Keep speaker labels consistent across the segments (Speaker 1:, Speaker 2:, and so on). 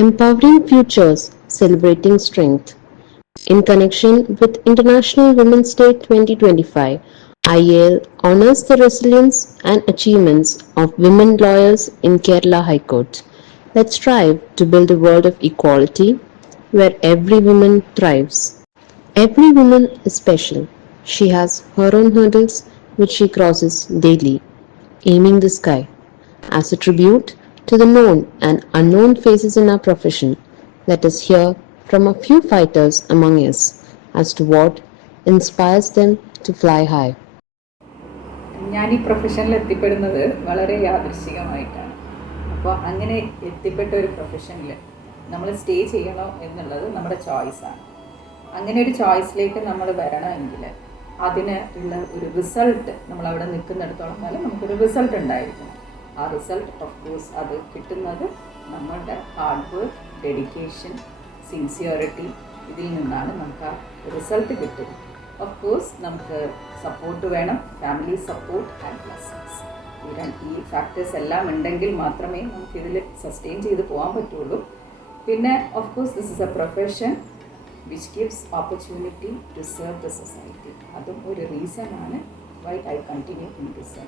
Speaker 1: Empowering Futures Celebrating Strength. In connection with International Women's Day 2025, IAL honors the resilience and achievements of women lawyers in Kerala High Court. Let's strive to build a world of equality where every woman thrives. Every woman is special. She has her own hurdles which she crosses daily, aiming the sky. As a tribute to the known and unknown faces in our profession, let us hear from a few fighters among us as to what inspires them to fly high.
Speaker 2: ഞാൻ ഈ പ്രൊഫഷനിൽ എത്തിപ്പെടുന്നത് വളരെ യാദൃശികമായിട്ടാണ്. അപ്പോൾ അങ്ങനെ എത്തിപ്പെട്ട ഒരു പ്രൊഫഷനിൽ നമ്മൾ stay ചെയ്യണോ എന്നുള്ളത് നമ്മുടെ ചോയ്സാണ് അങ്ങനെ ഒരു ചോയ്സിലേക്ക് നമ്മൾ വരണമെങ്കിൽ അതിന് ഉള്ള ഒരു റിസൾട്ട് നമ്മൾ അവിടെ നിൽക്കുന്നിടത്തോളം കാലം നമുക്കൊരു റിസൾട്ട് ഉണ്ടായിരിക്കും ആ റിസൾട്ട് ഓഫ് കോഴ്സ് അത് കിട്ടുന്നത് നമ്മളുടെ ഹാർഡ് വർക്ക് ഡെഡിക്കേഷൻ സിൻസിയോറിറ്റി ഇതിൽ നിന്നാണ് നമുക്ക് ആ റിസൾട്ട് കിട്ടുന്നത്. ഓഫ് കോഴ്സ് നമുക്ക് സപ്പോർട്ട് വേണം ഫാമിലി സപ്പോർട്ട് ആൻഡ് ബ്ലസ്സിങ്സ് ഈ ഈ ഫാക്ടേഴ്സ് എല്ലാം ഉണ്ടെങ്കിൽ മാത്രമേ നമുക്ക് ഇതിൽ സസ്റ്റെയിൻ ചെയ്ത് പോകാൻ പറ്റുള്ളൂ. പിന്നെ of course this is a profession which gives opportunity to serve the society അതും ഒരു റീസൺ ആണ് why I continue in this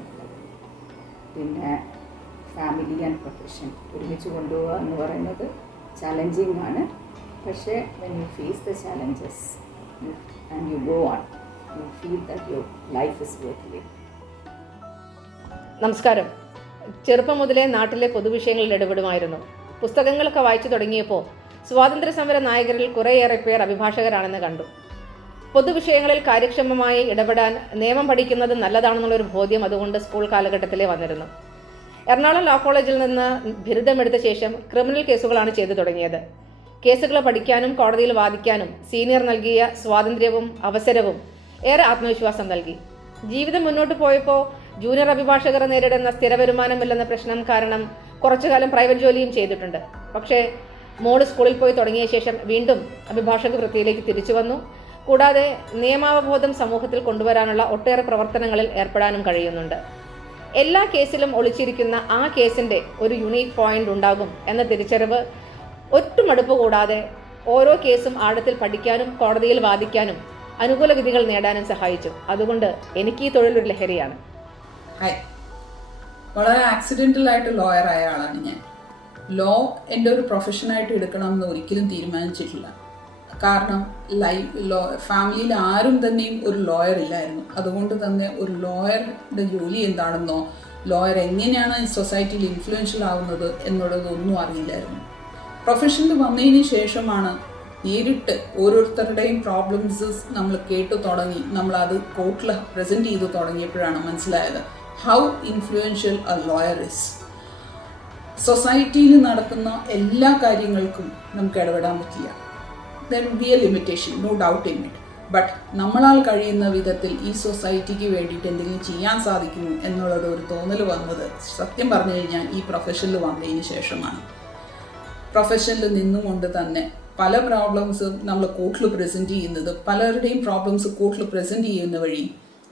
Speaker 2: പിന്നെ ഫാമിലി ആൻഡ് പ്രൊഫഷൻ ഒരുമിച്ച് കൊണ്ടുപോകുക എന്ന് പറയുന്നത് ചലഞ്ചിങ് ആണ്. പക്ഷേ when you face the challenges and you go on you feel that your life is worth live
Speaker 3: നമസ്കാരം. ചെറുപ്പം മുതലേ നാട്ടിലെ പൊതുവിഷയങ്ങളിൽ ഇടപെടുമായിരുന്നു. പുസ്തകങ്ങളൊക്കെ വായിച്ചു തുടങ്ങിയപ്പോൾ സ്വാതന്ത്ര്യ സമര നായകരിൽ കുറേയേറെ പേർ അഭിഭാഷകരാണെന്ന് കണ്ടു. പൊതുവിഷയങ്ങളിൽ കാര്യക്ഷമമായി ഇടപെടാൻ നിയമം പഠിക്കുന്നത് നല്ലതാണെന്നുള്ളൊരു ബോധ്യം അതുകൊണ്ട് സ്കൂൾ കാലഘട്ടത്തിലേ വന്നിരുന്നു. എറണാകുളം ലോ കോളേജിൽ നിന്ന് ബിരുദമെടുത്ത ശേഷം ക്രിമിനൽ കേസുകളാണ് ചെയ്തു തുടങ്ങിയത്. കേസുകൾ പഠിക്കാനും കോടതിയിൽ വാദിക്കാനും സീനിയർ നൽകിയ സ്വാതന്ത്ര്യവും അവസരവും ഏറെ ആത്മവിശ്വാസം നൽകി. ജീവിതം മുന്നോട്ട് പോയപ്പോൾ ജൂനിയർ അഭിഭാഷകർ നേരിടുന്ന സ്ഥിര വരുമാനമില്ലെന്ന പ്രശ്നം കാരണം കുറച്ചുകാലം പ്രൈവറ്റ് ജോലിയും ചെയ്തിട്ടുണ്ട്. പക്ഷേ മോൾ സ്കൂളിൽ പോയി തുടങ്ങിയ ശേഷം വീണ്ടും അഭിഭാഷക വൃത്തിയിലേക്ക് തിരിച്ചു വന്നു. കൂടാതെ നിയമാവബോധം സമൂഹത്തിൽ കൊണ്ടുവരാനുള്ള ഒട്ടേറെ പ്രവർത്തനങ്ങളിൽ ഏർപ്പെടാനും കഴിയുന്നുണ്ട്. എല്ലാ കേസിലും ഒളിച്ചിരിക്കുന്ന ആ കേസിന്റെ ഒരു യുണീക്ക് പോയിന്റ് ഉണ്ടാകും എന്ന തിരിച്ചറിവ് ഒട്ടും മടുപ്പ് കൂടാതെ ഓരോ കേസും ആഴത്തിൽ പഠിക്കാനും കോടതിയിൽ വാദിക്കാനും അനുകൂല വിധികൾ നേടാനും സഹായിച്ചു. അതുകൊണ്ട് എനിക്ക് ഈ തൊഴിൽ ഒരു ലഹരിയാണ്.
Speaker 4: വളരെ ആക്സിഡന്റൽ ആയിട്ട് ലോയർ ആയ ആളാണ് ഞാൻ. ലോ എന്റെ ഒരു പ്രൊഫഷനായിട്ട് എടുക്കണം എന്ന് ഒരിക്കലും തീരുമാനിച്ചിട്ടില്ല. കാരണം ലൈഫ് ലോ ഫാമിലിയിൽ ആരും തന്നെയും ഒരു ലോയർ ഇല്ലായിരുന്നു. അതുകൊണ്ട് തന്നെ ഒരു ലോയറുടെ ജോലി എന്താണെന്നോ ലോയർ എങ്ങനെയാണ് സൊസൈറ്റിയിൽ ഇൻഫ്ലുവൻഷ്യൽ ആവുന്നത് എന്നുള്ളതൊന്നും അറിയില്ലായിരുന്നു. പ്രൊഫഷനിൽ വന്നതിന് ശേഷമാണ് നേരിട്ട് ഓരോരുത്തരുടെയും പ്രോബ്ലംസ് നമ്മൾ കേട്ടു തുടങ്ങി. നമ്മളത് കോർട്ടിൽ പ്രസന്റ് ചെയ്തു തുടങ്ങിയപ്പോഴാണ് മനസ്സിലായത് how influential a lawyer is സൊസൈറ്റിയിൽ നടക്കുന്ന എല്ലാ കാര്യങ്ങൾക്കും നമുക്ക് ഇടപെടാൻ പറ്റില്ല. There be a limitation no doubt in it but നമ്മളാൽ കഴിയുന്ന വിധത്തിൽ ഈ സൊസൈറ്റിക്ക് വേണ്ടിയിട്ട് എന്തെങ്കിലും ചെയ്യാൻ സാധിക്കുന്നു എന്നുള്ളത് ഒരു തോന്നൽ വന്നത് സത്യം പറഞ്ഞു കഴിഞ്ഞാൽ ഈ പ്രൊഫഷനിൽ വന്നതിന് ശേഷമാണ്. പ്രൊഫഷനിൽ നിന്നുകൊണ്ട് തന്നെ പല പ്രോബ്ലംസും നമ്മൾ കോർട്ടിൽ പ്രസന്റ് ചെയ്യുന്നത് പലരുടെയും പ്രോബ്ലംസ് കോർട്ടിൽ പ്രസന്റ് ചെയ്യുന്ന വഴി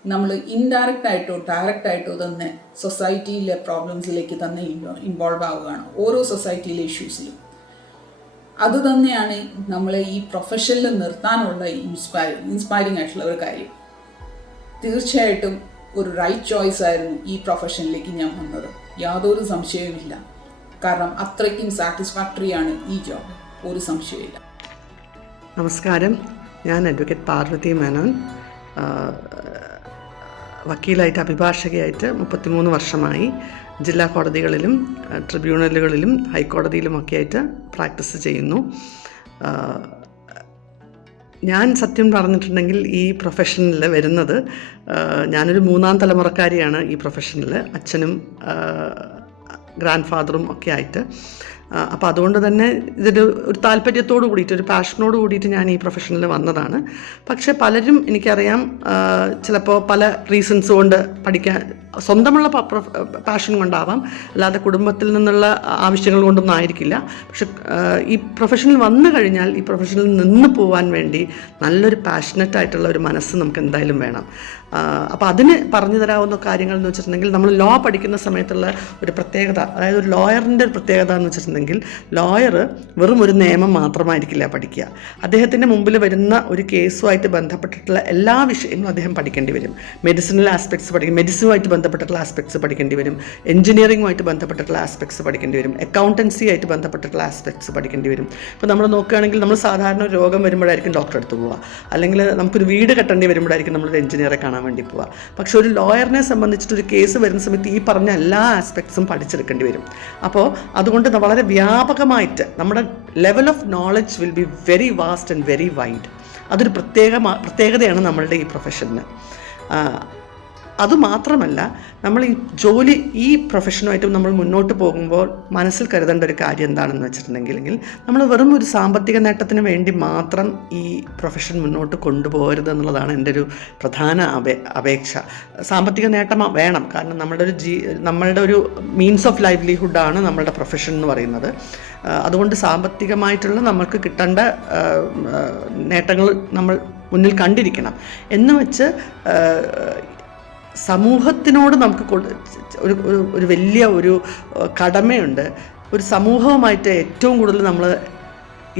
Speaker 4: നമ്മൾ ഇൻഡയറക്റ്റ് ആയിട്ടോ ഡയറക്റ്റ് ആയിട്ടോ തന്നെ സൊസൈറ്റിയിലെ പ്രോബ്ലംസിലേക്ക് തന്നെ ഇൻവോൾവ് ആവുകയാണ്. ഓരോ സൊസൈറ്റിയിലെ ഇഷ്യൂസിലും അത് തന്നെയാണ് നമ്മളെ ഈ പ്രൊഫഷനിൽ നിർത്താനുള്ള ഇൻസ്പയർ ഇൻസ്പയറിംഗ് ആയിട്ടുള്ള ഒരു കാര്യം. തീർച്ചയായിട്ടും ഒരു റൈറ്റ് ചോയ്സ് ആയിരുന്നു ഈ പ്രൊഫഷനിലേക്ക് ഞാൻ വന്നത്. യാതൊരു സംശയവുമില്ല കാരണം അത്രയ്ക്കും സാറ്റിസ്ഫാക്ടറി ആണ് ഈ ജോബ് ഒരു സംശയമില്ല
Speaker 5: നമസ്കാരം. ഞാൻ അഡ്വക്കേറ്റ് പാർവതി മേനോൻ. വക്കീലായിട്ട് അഭിഭാഷകയായിട്ട് മുപ്പത്തിമൂന്ന് വർഷമായി ജില്ലാ കോടതികളിലും ട്രിബ്യൂണലുകളിലും ഹൈക്കോടതിയിലും ഒക്കെ ആയിട്ട് പ്രാക്ടീസ് ചെയ്യുന്നു. ഞാൻ സത്യം പറഞ്ഞിട്ടുണ്ടെങ്കിൽ ഈ പ്രൊഫഷനിൽ വരുന്നത് ഞാനൊരു മൂന്നാം തലമുറക്കാരിയാണ് ഈ പ്രൊഫഷനിൽ. അച്ഛനും ഗ്രാൻഡ് ഫാദറും ഒക്കെ ആയിട്ട്. അപ്പോൾ അതുകൊണ്ട് തന്നെ ഇതൊരു ഒരു താല്പര്യത്തോട് കൂടിയിട്ട് ഒരു പാഷനോട് കൂടിയിട്ട് ഞാൻ ഈ പ്രൊഫഷനിൽ വന്നതാണ്. പക്ഷേ പലരും എനിക്കറിയാം ചിലപ്പോൾ പല റീസൺസ് കൊണ്ട് പഠിക്കാൻ സ്വന്തമുള്ള പാഷൻ കൊണ്ടാവാം. അല്ലാതെ കുടുംബത്തിൽ നിന്നുള്ള ആവശ്യങ്ങൾ കൊണ്ടൊന്നും ആയിരിക്കില്ല. പക്ഷെ ഈ പ്രൊഫഷനിൽ വന്നു കഴിഞ്ഞാൽ ഈ പ്രൊഫഷനിൽ നിന്ന് പോകാൻ വേണ്ടി നല്ലൊരു പാഷനറ്റ് ആയിട്ടുള്ള ഒരു മനസ്സ് നമുക്ക് എന്തായാലും വേണം. അപ്പോൾ അതിന് പറഞ്ഞു തരാവുന്ന കാര്യങ്ങൾ എന്ന് വെച്ചിട്ടുണ്ടെങ്കിൽ നമ്മൾ ലോ പഠിക്കുന്ന സമയത്തുള്ള ഒരു പ്രത്യേകത അതായത് ഒരു ലോയറിന്റെ ഒരു പ്രത്യേകത എന്ന് വെച്ചിട്ടുണ്ടെങ്കിൽ ലോയർ വെറും ഒരു നിയമം മാത്രമായിരിക്കില്ല പഠിക്കുക. അദ്ദേഹത്തിന്റെ മുമ്പിൽ വരുന്ന ഒരു കേസുമായിട്ട് ബന്ധപ്പെട്ടിട്ടുള്ള എല്ലാ വിഷയങ്ങളും അദ്ദേഹം പഠിക്കേണ്ടി വരും. മെഡിസിനൽ ആസ്പെക്ട്സ് പഠിക്കും മെഡിസിനുമായിട്ട് ബന്ധപ്പെട്ടിട്ടുള്ള ആസ്പെക്ട്സ് പഠിക്കേണ്ടി വരും. എഞ്ചിനീയറിംഗുമായിട്ട് ബന്ധപ്പെട്ടിട്ടുള്ള ആസ്പെക്ട്സ് പഠിക്കേണ്ടി വരും. അക്കൗണ്ടൻസി ആയിട്ട് ബന്ധപ്പെട്ടിട്ടുള്ള ആസ്പെക്ട്സ് പഠിക്കേണ്ടി വരും. ഇപ്പോൾ നമ്മൾ നോക്കുകയാണെങ്കിൽ നമ്മൾ സാധാരണ രോഗം വരുമ്പോഴായിരിക്കും ഡോക്ടറെ അടുത്ത് പോവുക. അല്ലെങ്കിൽ നമുക്കൊരു വീട് കെട്ടേണ്ടി വരുമ്പോഴായിരിക്കും നമ്മളൊരു എഞ്ചിനീയറെ കാണാൻ വേണ്ടി പോവുക പക്ഷെ ഒരു ലോയറിനെ സംബന്ധിച്ചിട്ട് ഒരു കേസ് വരുന്ന സമയത്ത് ഈ പറഞ്ഞ എല്ലാ ആസ്പെക്ട്സും പഠിച്ചെടുക്കേണ്ടി വരും. അപ്പോൾ അതുകൊണ്ട് വളരെ വ്യാപകമായിട്ട് നമ്മുടെ level of knowledge will be very vast and very wide അതൊരു പ്രത്യേക പ്രത്യേകതയാണ് നമ്മളുടെ ഈ പ്രൊഫഷന് അതുമാത്രമല്ല നമ്മൾ ഈ ജോലി ഈ പ്രൊഫഷനുമായിട്ട് നമ്മൾ മുന്നോട്ട് പോകുമ്പോൾ മനസ്സിൽ കരുതേണ്ട ഒരു കാര്യം എന്താണെന്ന് വെച്ചിട്ടുണ്ടെങ്കിൽ നമ്മൾ വെറും ഒരു സാമ്പത്തിക നേട്ടത്തിന് വേണ്ടി മാത്രം ഈ പ്രൊഫഷൻ മുന്നോട്ട് കൊണ്ടുപോകരുത് എന്നുള്ളതാണ് എന്റെ ഒരു പ്രധാന അപേ അപേക്ഷ. സാമ്പത്തിക നേട്ടം വേണം കാരണം നമ്മളുടെ ഒരു ജീ നമ്മളുടെ ഒരു മീൻസ് ഓഫ് ലൈവ്ലിഹുഡാണ് നമ്മളുടെ പ്രൊഫഷൻ എന്ന് പറയുന്നത്. അതുകൊണ്ട് സാമ്പത്തികമായിട്ടുള്ള നമുക്ക് കിട്ടേണ്ട നേട്ടങ്ങൾ നമ്മൾ മുന്നിൽ കണ്ടിരിക്കണം. എന്ന് വെച്ച് സമൂഹത്തിനോട് നമുക്ക് ഒരു ഒരു വലിയ ഒരു കടമയുണ്ട്. ഒരു സമൂഹവുമായിട്ട് ഏറ്റവും കൂടുതൽ നമ്മൾ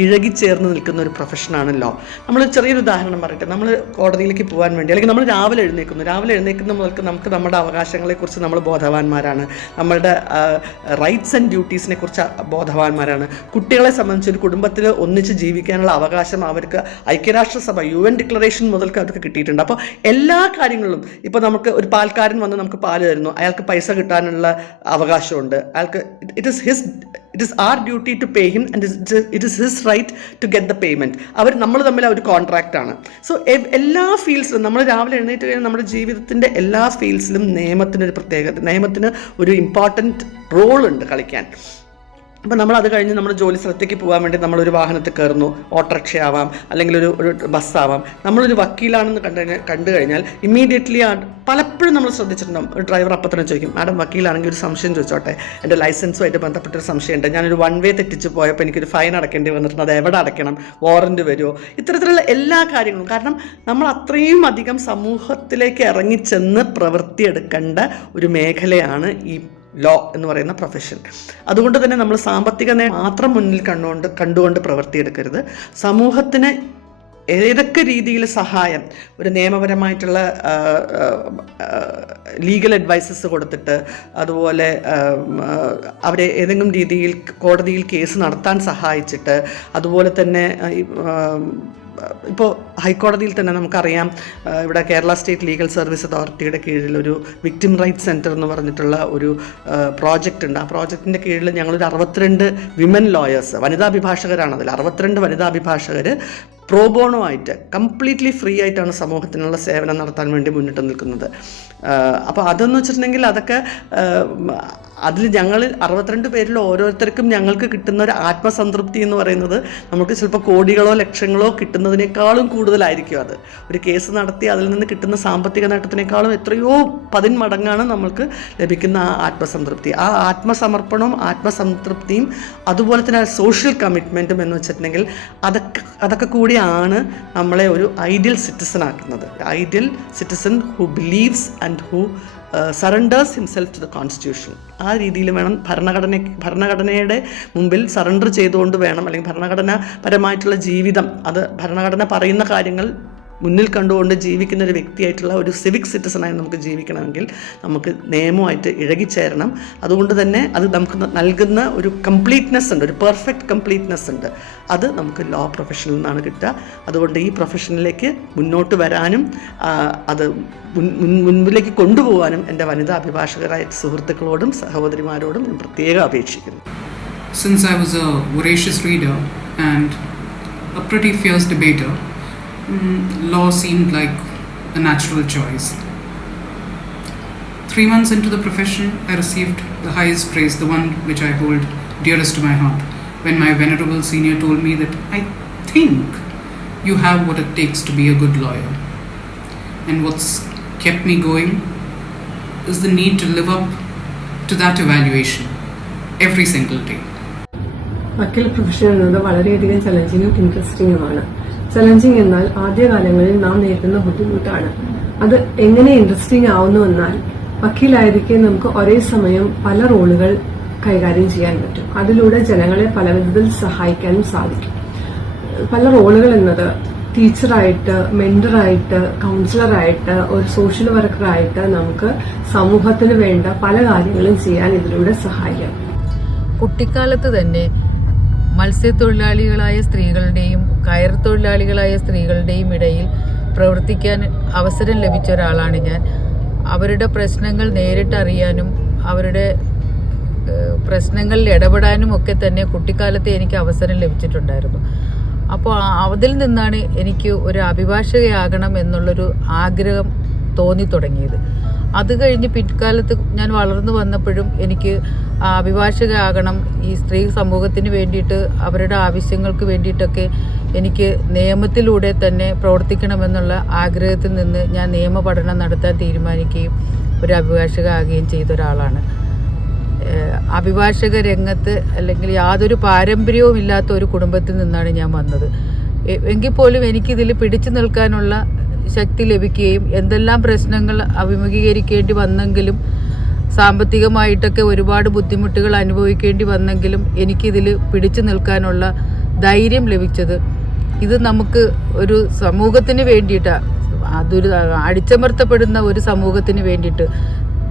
Speaker 5: ഇഴകിച്ചേർന്ന് നിൽക്കുന്ന ഒരു പ്രൊഫഷനാണല്ലോ നമ്മൾ ചെറിയൊരു ഉദാഹരണം പറയട്ടെ. നമ്മൾ കോടതിയിലേക്ക് പോകാൻ വേണ്ടി അല്ലെങ്കിൽ നമ്മൾ രാവിലെ എഴുന്നേൽക്കുന്നു. രാവിലെ എഴുന്നേക്കുന്ന മുതൽക്ക് നമുക്ക് നമ്മുടെ അവകാശങ്ങളെക്കുറിച്ച് നമ്മൾ ബോധവാന്മാരാണ്. നമ്മളുടെ റൈറ്റ്സ് ആൻഡ് ഡ്യൂട്ടീസിനെ കുറിച്ച് ബോധവാന്മാരാണ്. കുട്ടികളെ സംബന്ധിച്ച് ഒരു കുടുംബത്തിൽ ഒന്നിച്ച് ജീവിക്കാനുള്ള അവകാശം അവർക്ക് ഐക്യരാഷ്ട്രസഭ യു എൻ ഡിക്ലറേഷൻ മുതൽക്ക് അവർക്ക് കിട്ടിയിട്ടുണ്ട്. അപ്പോൾ എല്ലാ കാര്യങ്ങളും ഇപ്പോൾ നമുക്ക് ഒരു പാൽക്കാരൻ വന്ന് നമുക്ക് പാൽ തരുന്നു. അയാൾക്ക് പൈസ കിട്ടാനുള്ള അവകാശമുണ്ട്. അയാൾക്ക് it is his it is our duty to pay him and it is his right to get the payment അവർ നമ്മൾ തമ്മിൽ ഒരു കോൺട്രാക്റ്റ് ആണ്. സോ എല്ലാ ഫീൽഡ്സിലും നമ്മൾ രാവിലെ എഴുന്നേറ്റ് കഴിഞ്ഞാൽ നമ്മുടെ ജീവിതത്തിന്റെ എല്ലാ ഫീൽഡ്സിലും നിയമത്തിനൊരു പ്രത്യേകത നിയമത്തിന് ഒരു ഇമ്പോർട്ടന്റ് റോൾ ഉണ്ട് കളിക്കാൻ. അപ്പോൾ നമ്മൾ അത് കഴിഞ്ഞ് നമ്മൾ ജോലി സ്ഥലത്തേക്ക് പോകാൻ വേണ്ടി നമ്മളൊരു വാഹനത്തിൽ കയറുന്നു. ഓട്ടോറിക്ഷ ആവാം അല്ലെങ്കിൽ ഒരു ഒരു ബസ്സാവാം. നമ്മളൊരു വക്കീലാണെന്ന് കണ്ടു കഴിഞ്ഞാൽ കണ്ടു കഴിഞ്ഞാൽ ഇമ്മീഡിയറ്റ്ലി ആ പലപ്പോഴും നമ്മൾ ശ്രദ്ധിച്ചിട്ടുണ്ടാവും. ഒരു ഡ്രൈവർ അപ്പം തന്നെ ചോദിക്കും മാഡം വക്കീലാണെങ്കിൽ ഒരു സംശയം ചോദിച്ചോട്ടെ? എന്റെ ലൈസൻസുമായിട്ട് ബന്ധപ്പെട്ടൊരു സംശയമുണ്ട്. ഞാനൊരു വൺ വേ തെറ്റിച്ച് പോയപ്പോൾ എനിക്കൊരു ഫൈൻ അടക്കേണ്ടി വന്നിട്ടുണ്ട്. അത് എവിടെ അടയ്ക്കണം? വാറന്റ് വരുമോ? ഇത്തരത്തിലുള്ള എല്ലാ കാര്യങ്ങളും. കാരണം നമ്മൾ അത്രയും അധികം സമൂഹത്തിലേക്ക് ഇറങ്ങിച്ചെന്ന് പ്രവൃത്തിയെടുക്കേണ്ട ഒരു മേഖലയാണ് ഈ ലോ എന്ന് പറയുന്ന പ്രൊഫഷൻ അതുകൊണ്ട് തന്നെ നമ്മൾ സാമ്പത്തിക നേ മാത്രം മുന്നിൽ കണ്ടുകൊണ്ട് കണ്ടുകൊണ്ട് പ്രവർത്തിയെടുക്കരുത്. സമൂഹത്തിന് ഏതൊക്കെ രീതിയിൽ സഹായം ഒരു നിയമപരമായിട്ടുള്ള ലീഗൽ അഡ്വൈസസ് കൊടുത്തിട്ട് അതുപോലെ അവരെ ഏതെങ്കിലും രീതിയിൽ കോടതിയിൽ കേസ് നടത്താൻ സഹായിച്ചിട്ട് അതുപോലെ തന്നെ ഇപ്പോൾ ഹൈക്കോടതിയിൽ തന്നെ നമുക്കറിയാം ഇവിടെ കേരള സ്റ്റേറ്റ് ലീഗൽ സർവീസ് അതോറിറ്റിയുടെ കീഴിൽ ഒരു വിക്ടിം റൈറ്റ് സെന്റർ എന്ന് പറഞ്ഞിട്ടുള്ള ഒരു പ്രോജക്റ്റ് ഉണ്ട്. ആ പ്രോജക്റ്റിന്റെ കീഴിൽ ഞങ്ങളൊരു അറുപത്തിരണ്ട് വിമൻ ലോയേഴ്സ് വനിതാ അഭിഭാഷകരാണ് അതിൽ അറുപത്തിരണ്ട് വനിതാ അഭിഭാഷകർ പ്രോബോണോ ആയിട്ട് കംപ്ലീറ്റ്ലി ഫ്രീ ആയിട്ടാണ് സമൂഹത്തിനുള്ള സേവനം നടത്താൻ വേണ്ടി മുന്നിട്ട് നിൽക്കുന്നത്. അപ്പോൾ അതെന്ന് വെച്ചിട്ടുണ്ടെങ്കിൽ അതൊക്കെ അതിൽ ഞങ്ങൾ അറുപത്തിരണ്ട് പേരിൽ ഓരോരുത്തർക്കും ഞങ്ങൾക്ക് കിട്ടുന്ന ഒരു ആത്മസംതൃപ്തി എന്ന് പറയുന്നത് നമുക്ക് ചിലപ്പോൾ കോടികളോ ലക്ഷങ്ങളോ കിട്ടുന്നതിനേക്കാളും കൂടുതലായിരിക്കും അത്. ഒരു കേസ് നടത്തി അതിൽ നിന്ന് കിട്ടുന്ന സാമ്പത്തിക നേട്ടത്തിനേക്കാളും എത്രയോ പതിന്മടങ്ങാണ് നമ്മൾക്ക് ലഭിക്കുന്ന ആ ആത്മസംതൃപ്തി. ആ ആത്മസമർപ്പണവും ആത്മസംതൃപ്തിയും അതുപോലെ തന്നെ സോഷ്യൽ കമ്മിറ്റ്മെന്റും എന്ന് വെച്ചിട്ടുണ്ടെങ്കിൽ അതൊക്കെ അതൊക്കെ കൂടിയാണ് നമ്മളെ ഒരു ഐഡിയൽ സിറ്റിസൺ ആക്കുന്നത്. Ideal citizen who believes and who surrenders himself to the constitution ആ രീതിയിൽ വേണം ഭരണഘടന ഭരണഘടനയുടെ മുമ്പിൽ സറണ്ടർ ചെയ്തുകൊണ്ട് വേണം അല്ലെങ്കിൽ ഭരണഘടനാപരമായിട്ടുള്ള ജീവിതം അത് ഭരണഘടന പറയുന്ന കാര്യങ്ങൾ മുന്നിൽ കണ്ടുകൊണ്ട് ജീവിക്കുന്ന ഒരു വ്യക്തിയായിട്ടുള്ള ഒരു സിവിക് സിറ്റിസണായി നമുക്ക് ജീവിക്കണമെങ്കിൽ നമുക്ക് നിയമമായിട്ട് ഇഴകിച്ചേരണം. അതുകൊണ്ട് തന്നെ അത് നമുക്ക് നൽകുന്ന ഒരു കംപ്ലീറ്റ്നെസ് ഉണ്ട് ഒരു പെർഫെക്റ്റ് കംപ്ലീറ്റ്നെസ് ഉണ്ട്. അത് നമുക്ക് ലോ പ്രൊഫഷനിൽ നിന്നാണ് കിട്ടുക. അതുകൊണ്ട് ഈ പ്രൊഫഷനിലേക്ക് മുന്നോട്ട് വരാനും അത് മുൻ- മുൻ- മുൻപിലേക്ക് കൊണ്ടുപോകാനും എന്റെ വനിതാ അഭിഭാഷകരായ സുഹൃത്തുക്കളോടും സഹോദരിമാരോടും ഞാൻ പ്രത്യേകം അപേക്ഷിക്കുന്നു.
Speaker 6: Since I was a voracious reader and a pretty fierce debater, mm, law seemed like a natural choice. Three months into the profession, I received the highest praise, the one which I hold dearest to my heart, when my venerable senior told me that I think you have what it takes to be a good lawyer. And what's kept me going is the need to live up to that evaluation every single day.
Speaker 7: വക്കീൽ profession എന്നത് വളരെയധികം ചലഞ്ചിങ്ങും ഇൻട്രസ്റ്റിംഗുമാണ് challenging എന്നാൽ ആദ്യകാലങ്ങളിൽ നാം നേരിടുന്ന ബുദ്ധിമുട്ടാണ്. അത് എങ്ങനെ ഇൻട്രസ്റ്റിംഗ് ആവുന്നു എന്നാൽ വക്കീലായിരിക്കെ നമുക്ക് ഒരേ സമയം പല റോളുകൾ കൈകാര്യം ചെയ്യാൻ പറ്റും. അതിലൂടെ ജനങ്ങളെ പല വിധത്തിൽ സഹായിക്കാനും സാധിക്കും. പല റോളുകൾ എന്നത് ടീച്ചറായിട്ട് മെന്ററായിട്ട് കൗൺസിലറായിട്ട് ഒരു സോഷ്യൽ വർക്കറായിട്ട് നമുക്ക് സമൂഹത്തിന് വേണ്ട പല കാര്യങ്ങളും ചെയ്യാൻ ഇതിലൂടെ സഹായിക്കാം.
Speaker 8: കുട്ടിക്കാലത്ത് തന്നെ മത്സ്യത്തൊഴിലാളികളായ സ്ത്രീകളുടെയും കയർ തൊഴിലാളികളായ സ്ത്രീകളുടെയും ഇടയിൽ പ്രവർത്തിക്കാൻ അവസരം ലഭിച്ച ഒരാളാണ് ഞാൻ. അവരുടെ പ്രശ്നങ്ങൾ നേരിട്ടറിയാനും അവരുടെ പ്രശ്നങ്ങളിൽ ഇടപെടാനും ഒക്കെ തന്നെ കുട്ടിക്കാലത്തെ എനിക്ക് അവസരം ലഭിച്ചിട്ടുണ്ടായിരുന്നു. അപ്പോൾ അതിൽ നിന്നാണ് എനിക്ക് ഒരു അഭിഭാഷകയാകണം എന്നുള്ളൊരു ആഗ്രഹം തോന്നി തുടങ്ങിയത്. അത് കഴിഞ്ഞ് പിൽക്കാലത്ത് ഞാൻ വളർന്നു വന്നപ്പോഴും എനിക്ക് അഭിഭാഷകയാകണം ഈ സ്ത്രീ സമൂഹത്തിന് വേണ്ടിയിട്ട് അവരുടെ ആവശ്യങ്ങൾക്ക് വേണ്ടിയിട്ടൊക്കെ എനിക്ക് നിയമത്തിലൂടെ തന്നെ പ്രവർത്തിക്കണമെന്നുള്ള ആഗ്രഹത്തിൽ നിന്ന് ഞാൻ നിയമ പഠനം നടത്താൻ തീരുമാനിക്കുകയും ഒരു അഭിഭാഷക ആകുകയും ചെയ്ത ഒരാളാണ് അഭിഭാഷക രംഗത്ത് അല്ലെങ്കിൽ യാതൊരു പാരമ്പര്യവും ഇല്ലാത്ത ഒരു കുടുംബത്തിൽ നിന്നാണ് ഞാൻ വന്നത്. എങ്കിൽ പോലും എനിക്കിതിൽ പിടിച്ചു നിൽക്കാനുള്ള ശക്തി ലഭിക്കുകയും എന്തെല്ലാം പ്രശ്നങ്ങൾ അഭിമുഖീകരിക്കേണ്ടി വന്നെങ്കിലും സാമ്പത്തികമായിട്ടൊക്കെ ഒരുപാട് ബുദ്ധിമുട്ടുകൾ അനുഭവിക്കേണ്ടി വന്നെങ്കിലും എനിക്കിതിൽ പിടിച്ചു നിൽക്കാനുള്ള ധൈര്യം ലഭിച്ചത്. ഇത് നമുക്ക് ഒരു സമൂഹത്തിന് വേണ്ടിയിട്ടാണ് അതൊരു അടിച്ചമർത്തപ്പെടുന്ന ഒരു സമൂഹത്തിന് വേണ്ടിയിട്ട്.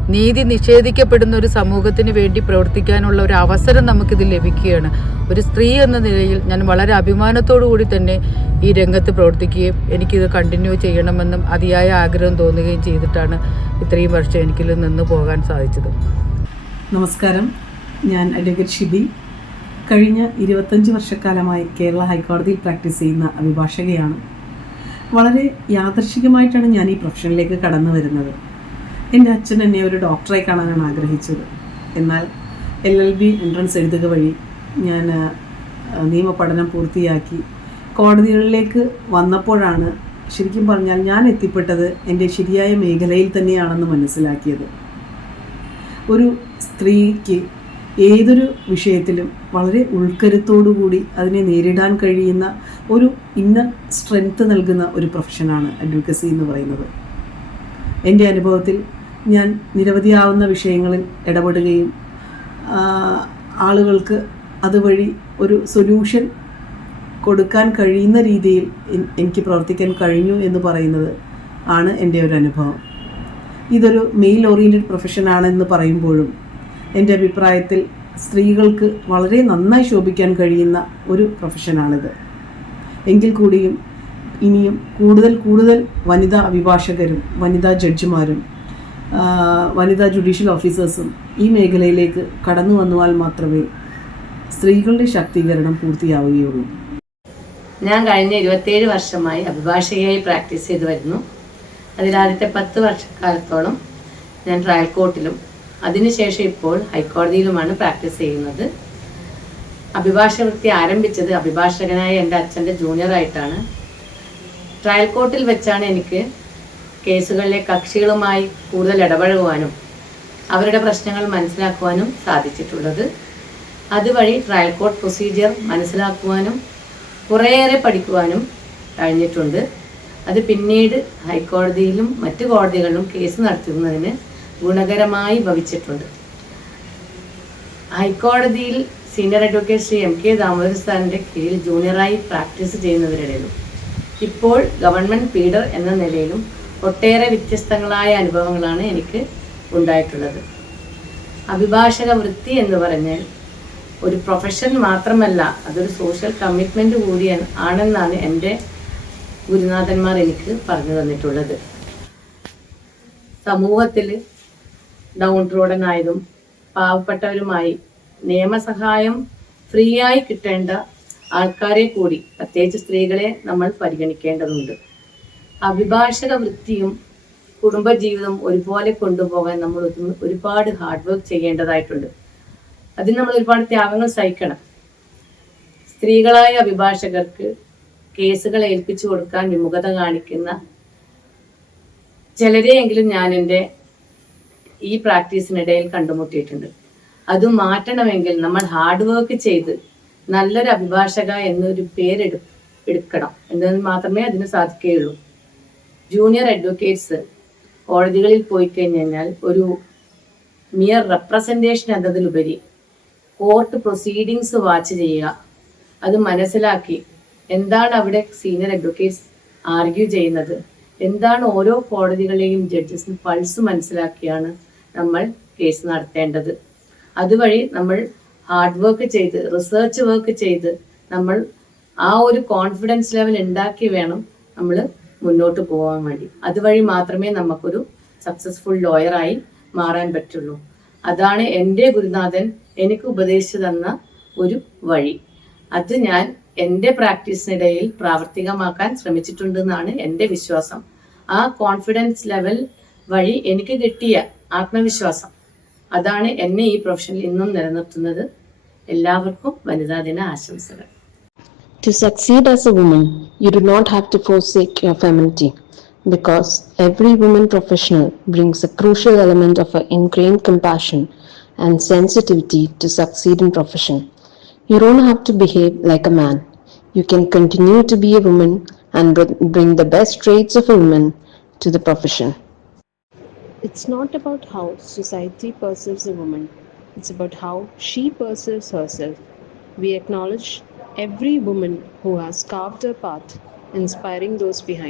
Speaker 8: നീതി നിഷേധിക്കപ്പെടുന്ന ഒരു സമൂഹത്തിന് വേണ്ടി പ്രവർത്തിക്കാനുള്ള ഒരു അവസരം നമുക്കിത് ലഭിക്കുകയാണ്. ഒരു സ്ത്രീ എന്ന നിലയിൽ ഞാൻ വളരെ അഭിമാനത്തോടു കൂടി തന്നെ ഈ രംഗത്ത് പ്രവർത്തിക്കുകയും എനിക്കിത് കണ്ടിന്യൂ ചെയ്യണമെന്നും അതിയായ ആഗ്രഹം തോന്നുകയും ചെയ്തിട്ടാണ് ഇത്രയും വർഷം എനിക്കിൽ നിന്ന് പോകാൻ സാധിച്ചത്.
Speaker 9: നമസ്കാരം. ഞാൻ അഡ്വക്കേറ്റ് ഷിബി. കഴിഞ്ഞ ഇരുപത്തഞ്ച് വർഷക്കാലമായി കേരള ഹൈക്കോടതിയിൽ പ്രാക്ടീസ് ചെയ്യുന്ന അഭിഭാഷകയാണ്. വളരെ യാദർശികമായിട്ടാണ് ഞാൻ ഈ പ്രൊഫഷനിലേക്ക് കടന്നു വരുന്നത്. എന്റെ അച്ഛൻ എന്നെ ഒരു ഡോക്ടറായി കാണാനാണ് ആഗ്രഹിച്ചത്. എന്നാൽ എൽ എൽ ബി എൻട്രൻസ് എഴുതുക വഴി ഞാൻ നിയമപഠനം പൂർത്തിയാക്കി. കോടതികളിലേക്ക് വന്നപ്പോഴാണ് ശരിക്കും പറഞ്ഞാൽ ഞാൻ എത്തിപ്പെട്ടത് എന്റെ ശരിയായ മേഖലയിൽ തന്നെയാണെന്ന് മനസ്സിലാക്കിയത്. ഒരു സ്ത്രീക്ക് ഏതൊരു വിഷയത്തിലും വളരെ ഉൾക്കരുത്തോടുകൂടി അതിനെ നേരിടാൻ കഴിയുന്ന ഒരു ഇന്ന സ്ട്രെങ്ത് നൽകുന്ന ഒരു പ്രൊഫഷനാണ് അഡ്വക്കസി എന്ന് പറയുന്നത്. എന്റെ അനുഭവത്തിൽ ഞാൻ നിരവധിയാവുന്ന വിഷയങ്ങളിൽ ഇടപെടുകയും ആളുകൾക്ക് അതുവഴി ഒരു സൊല്യൂഷൻ കൊടുക്കാൻ കഴിയുന്ന രീതിയിൽ എനിക്ക് പ്രവർത്തിക്കാൻ കഴിഞ്ഞു എന്ന് പറയുന്നത് ആണ് എന്റെ ഒരു അനുഭവം. ഇതൊരു മെയിൽ ഓറിയന്റഡ് പ്രൊഫഷനാണെന്ന് പറയുമ്പോഴും എന്റെ അഭിപ്രായത്തിൽ സ്ത്രീകൾക്ക് വളരെ നന്നായി ശോഭിക്കാൻ കഴിയുന്ന ഒരു പ്രൊഫഷനാണിത് എങ്കിൽ കൂടിയും ഇനിയും കൂടുതൽ കൂടുതൽ വനിതാ അഭിഭാഷകരും വനിതാ ജഡ്ജിമാരും വനിതാ ജുഡീഷ്യൽ ഓഫീസേഴ്സും ഈ മേഖലയിലേക്ക് കടന്നു വന്നാൽ മാത്രമേ സ്ത്രീകളുടെ ശാക്തീകരണം പൂർത്തിയാവുകയുള്ളൂ.
Speaker 10: ഞാൻ കഴിഞ്ഞ ഇരുപത്തേഴ് വർഷമായി അഭിഭാഷകയായി പ്രാക്ടീസ് ചെയ്തു വരുന്നു. അതിലാദ്യത്തെ പത്ത് വർഷക്കാലത്തോളം ഞാൻ ട്രയൽ കോർട്ടിലും അതിനുശേഷം ഇപ്പോൾ ഹൈക്കോടതിയിലുമാണ് പ്രാക്ടീസ് ചെയ്യുന്നത്. അഭിഭാഷക വൃത്തി ആരംഭിച്ചത് അഭിഭാഷകനായ എന്റെ അച്ഛന്റെ ജൂനിയറായിട്ടാണ് ട്രയൽ കോർട്ടിൽ വെച്ചാണ് എനിക്ക് കേസുകളിലെ കക്ഷികളുമായി കൂടുതൽ ഇടപഴകുവാനും അവരുടെ പ്രശ്നങ്ങൾ മനസ്സിലാക്കുവാനും സാധിച്ചിട്ടുള്ളത്. അതുവഴി ട്രയൽ കോർട്ട് പ്രൊസീജിയർ മനസ്സിലാക്കുവാനും കുറേയേറെ പഠിക്കുവാനും കഴിഞ്ഞിട്ടുണ്ട്. അത് പിന്നീട് ഹൈക്കോടതിയിലും മറ്റ് കോടതികളിലും കേസ് നടത്തുന്നതിന് ഗുണകരമായി ഭവിച്ചിട്ടുണ്ട്. ഹൈക്കോടതിയിൽ senior advocate Shri M K Damodar സാറിന്റെ കീഴിൽ ജൂനിയറായി പ്രാക്ടീസ് ചെയ്യുന്നവരിടയിലും ഇപ്പോൾ ഗവൺമെന്റ് പീഡർ എന്ന നിലയിലും ഒട്ടേറെ വ്യത്യസ്തങ്ങളായ അനുഭവങ്ങളാണ് എനിക്ക് ഉണ്ടായിട്ടുള്ളത്. അഭിഭാഷക വൃത്തി എന്ന് പറഞ്ഞാൽ ഒരു പ്രൊഫഷൻ മാത്രമല്ല അതൊരു സോഷ്യൽ കമ്മിറ്റ്മെന്റ് കൂടി ആണെന്നാണ് എന്റെ ഗുരുനാഥന്മാർ എനിക്ക് പറഞ്ഞു തന്നിട്ടുള്ളത്. സമൂഹത്തിൽ ഡൗൺ റോഡനായതും പാവപ്പെട്ടവരുമായി നിയമസഹായം ഫ്രീ ആയി കിട്ടേണ്ട ആൾക്കാരെ കൂടി പ്രത്യേകിച്ച് സ്ത്രീകളെ നമ്മൾ പരിഗണിക്കേണ്ടതുണ്ട്. അഭിഭാഷക വൃത്തിയും കുടുംബജീവിതവും ഒരുപോലെ കൊണ്ടുപോകാൻ നമ്മൾ ഒരുപാട് ഹാർഡ് വർക്ക് ചെയ്യേണ്ടതായിട്ടുണ്ട്. അതിന് നമ്മൾ ഒരുപാട് ത്യാഗങ്ങൾ സഹിക്കണം. സ്ത്രീകളായ അഭിഭാഷകർക്ക് കേസുകൾ ഏൽപ്പിച്ചു കൊടുക്കാൻ വിമുഖത കാണിക്കുന്ന ചിലരെയെങ്കിലും ഞാൻ എന്റെ ഈ പ്രാക്ടീസിനിടയിൽ കണ്ടുമുട്ടിയിട്ടുണ്ട്. അത് മാറ്റണമെങ്കിൽ നമ്മൾ ഹാർഡ് വർക്ക് ചെയ്ത് നല്ലൊരു അഭിഭാഷക എന്നൊരു പേരെടു എടുക്കണം. എന്നാൽ മാത്രമേ അതിന് സാധിക്കുകയുള്ളൂ. ജൂനിയർ അഡ്വക്കേറ്റ്സ് കോടതികളിൽ പോയി കഴിഞ്ഞാൽ ഒരു മിയർ റെപ്രസെന്റേഷൻ എന്നതിലുപരി കോർട്ട് പ്രൊസീഡിങ്സ് വാച്ച് ചെയ്യുക. അത് മനസ്സിലാക്കി എന്താണ് അവിടെ സീനിയർ അഡ്വക്കേറ്റ്സ് ആർഗ്യൂ ചെയ്യുന്നത്. എന്താണ് ഓരോ കോടതികളെയും ജഡ്ജസിന് പൾസ് മനസ്സിലാക്കിയാണ് നമ്മൾ കേസ് നടത്തേണ്ടത്. അതുവഴി നമ്മൾ ഹാർഡ് വർക്ക് ചെയ്ത് റിസർച്ച് വർക്ക് ചെയ്ത് നമ്മൾ ആ ഒരു കോൺഫിഡൻസ് ലെവൽ ഉണ്ടാക്കി വേണം നമ്മൾ മുന്നോട്ട് പോകാൻ വേണ്ടി. അതുവഴി മാത്രമേ നമുക്കൊരു സക്സസ്ഫുൾ ലോയറായി മാറാൻ പറ്റുള്ളൂ. അതാണ് എന്റെ ഗുരുനാഥൻ എനിക്ക് ഉപദേശിച്ചു തന്ന ഒരു വഴി. അത് ഞാൻ എന്റെ പ്രാക്ടീസിനിടയിൽ പ്രാവർത്തികമാക്കാൻ ശ്രമിച്ചിട്ടുണ്ടെന്നാണ് എന്റെ വിശ്വാസം. ആ കോൺഫിഡൻസ് ലെവൽ വഴി എനിക്ക് കിട്ടിയ ആത്മവിശ്വാസം. അതാണ് എന്നെ ഈ പ്രൊഫഷനിൽ ഇന്നും നിലനിർത്തുന്നത്. എല്ലാവർക്കും വനിതാ ദിന ആശംസകൾ.
Speaker 1: To succeed as a woman, you do not have to forsake your femininity because every woman professional brings a crucial element of her ingrained compassion and sensitivity to succeed in profession. You don't have to behave like a man. You can continue to be a woman and bring the best traits of a woman to the profession. It's not about how society perceives a woman, it's about how she perceives herself. We acknowledge every woman who has carved her path, inspiring those behind.